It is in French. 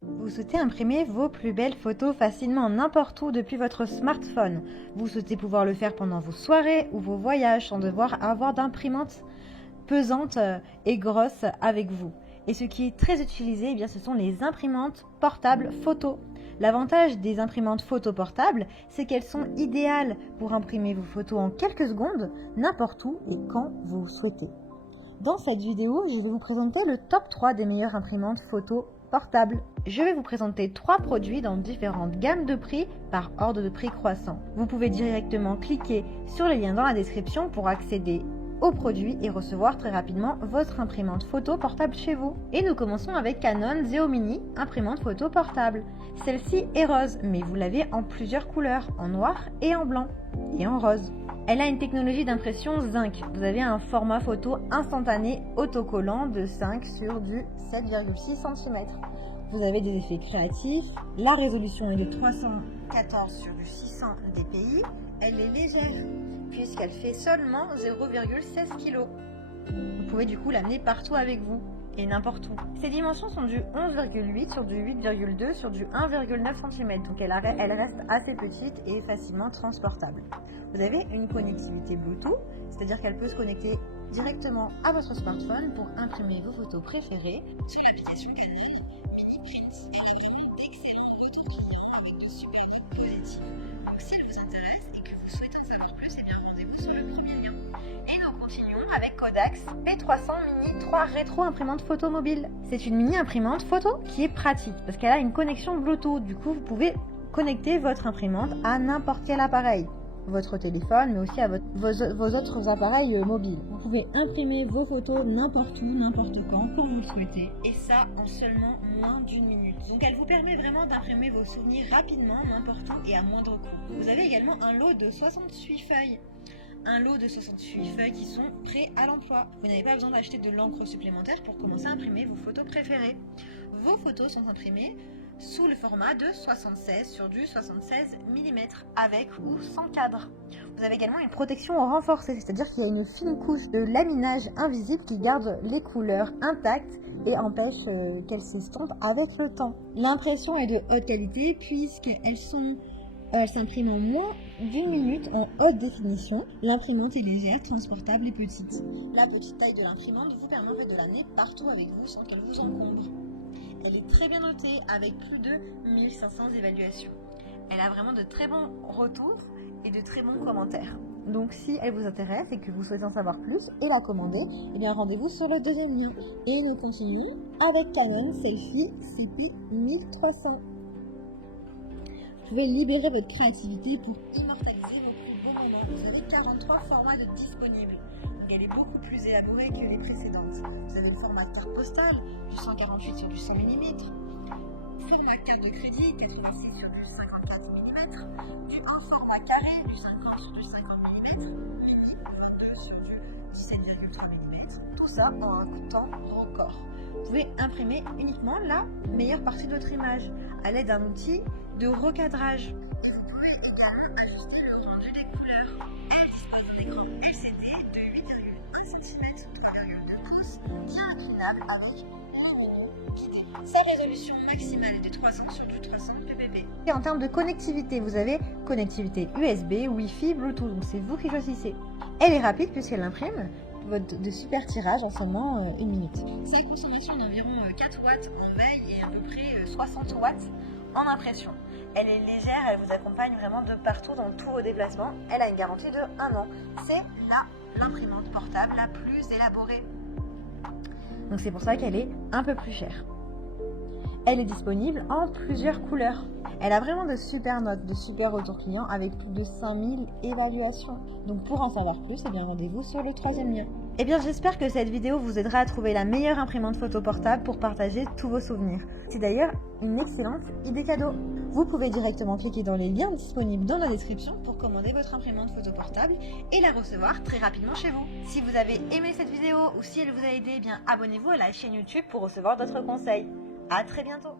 Vous souhaitez imprimer vos plus belles photos facilement n'importe où depuis votre smartphone. Vous souhaitez pouvoir le faire pendant vos soirées ou vos voyages sans devoir avoir d'imprimante pesante et grosse avec vous. Et ce qui est très utilisé, eh bien, ce sont les imprimantes portables photo. L'avantage des imprimantes photo portables, c'est qu'elles sont idéales pour imprimer vos photos en quelques secondes, n'importe où et quand vous souhaitez. Dans cette vidéo, je vais vous présenter le top 3 des meilleures imprimantes photo portables. Je vais vous présenter 3 produits dans différentes gammes de prix par ordre de prix croissant. Vous pouvez directement cliquer sur les liens dans la description pour accéder aux produits et recevoir très rapidement votre imprimante photo portable chez vous. Et nous commençons avec Canon Zeo Mini, imprimante photo portable. Celle-ci est rose, mais vous l'avez en plusieurs couleurs, en noir et en blanc, et en rose. Elle a une technologie d'impression zinc. Vous avez un format photo instantané autocollant de 5 sur du 7,6 cm. Vous avez des effets créatifs. La résolution est de 314 sur du 600 dpi. Elle est légère puisqu'elle fait seulement 0,16 kg. Vous pouvez du coup l'amener partout avec vous et n'importe où. Ses dimensions sont du 11,8 sur du 8,2 sur du 1,9 cm. Donc elle reste assez petite et facilement transportable. Vous avez une connectivité Bluetooth, c'est-à-dire qu'elle peut se connecter directement à votre smartphone pour imprimer vos photos préférées sur l'application Canon Mini Print. Elle a vraiment d'excellents retours clients avec de super notes positives. Donc si elle vous intéresse et que vous souhaitez en savoir plus, eh bien rendez-vous sur le premier lien. Et nous continuons avec Kodax P300 Mini 3 Rétro imprimante photo mobile. C'est une mini imprimante photo qui est pratique parce qu'elle a une connexion Bluetooth. Du coup, vous pouvez connecter votre imprimante à n'importe quel appareil. Votre téléphone, mais aussi à vos autres appareils mobiles. Vous pouvez imprimer vos photos n'importe où, n'importe quand, quand vous le souhaitez. Et ça en seulement moins d'1 minute. Donc elle vous permet vraiment d'imprimer vos souvenirs rapidement, n'importe où et à moindre coût. Vous avez également un lot de 68 feuilles. Un lot de 68 feuilles qui sont prêts à l'emploi. Vous n'avez pas besoin d'acheter de l'encre supplémentaire pour commencer à imprimer vos photos préférées. Vos photos sont imprimées sous le format de 76 sur du 76 mm avec ou sans cadre. Vous avez également une protection renforcée, c'est-à-dire qu'il y a une fine couche de laminage invisible qui garde les couleurs intactes et empêche qu'elles s'estompent avec le temps. L'impression est de haute qualité puisqu'elles s'impriment en moins d'1 minute en haute définition. L'imprimante est légère, transportable et petite. La petite taille de l'imprimante vous permet en fait de l'amener partout avec vous sans qu'elle vous encombre. Elle est très bien notée avec plus de 1500 évaluations. Elle a vraiment de très bons retours et de très bons commentaires. Donc si elle vous intéresse et que vous souhaitez en savoir plus et la commander, eh bien rendez-vous sur le deuxième lien. Et nous continuons avec Canon Selfie CP1300. Vous pouvez libérer votre créativité pour immortaliser vos plus beaux moments. Vous avez 43 formats de disponibles. Elle est beaucoup plus élaborée que les précédentes. Vous avez le format carte postale, du 148 sur du 100 mm, format carte de crédit, 86 sur du 54 mm, du 1 format carré, du 50 sur du 50 mm, mini 22 sur du 17,3 mm. Tout ça en un temps record. Vous pouvez imprimer uniquement la meilleure partie de votre image à l'aide d'un outil de recadrage. Vous pouvez également ajuster le rendu des couleurs. Elle dispose d'un écran LCD de 8,1 cm 3,2 pouces bien inclinable avec les menus guidés. Sa résolution maximale est de 300 sur du 300 ppp. Et en termes de connectivité, vous avez connectivité USB, Wi-Fi, Bluetooth, donc c'est vous qui choisissez. Elle est rapide puisqu'elle imprime de super tirages en seulement 1 minute. Sa consommation d'environ 4 watts en veille et à peu près 60 watts en impression. Elle est légère, elle vous accompagne vraiment de partout dans tous vos déplacements. Elle a une garantie de 1 an. C'est l'imprimante portable la plus élaborée. Donc c'est pour ça qu'elle est un peu plus chère. Elle est disponible en plusieurs couleurs. Elle a vraiment de super notes, de super retours clients avec plus de 5000 évaluations. Donc pour en savoir plus, eh bien rendez-vous sur le troisième lien. Eh bien j'espère que cette vidéo vous aidera à trouver la meilleure imprimante photo portable pour partager tous vos souvenirs. C'est d'ailleurs une excellente idée cadeau. Vous pouvez directement cliquer dans les liens disponibles dans la description pour commander votre imprimante photo portable et la recevoir très rapidement chez vous. Si vous avez aimé cette vidéo ou si elle vous a aidé, eh bien abonnez-vous à la chaîne YouTube pour recevoir d'autres conseils. À très bientôt.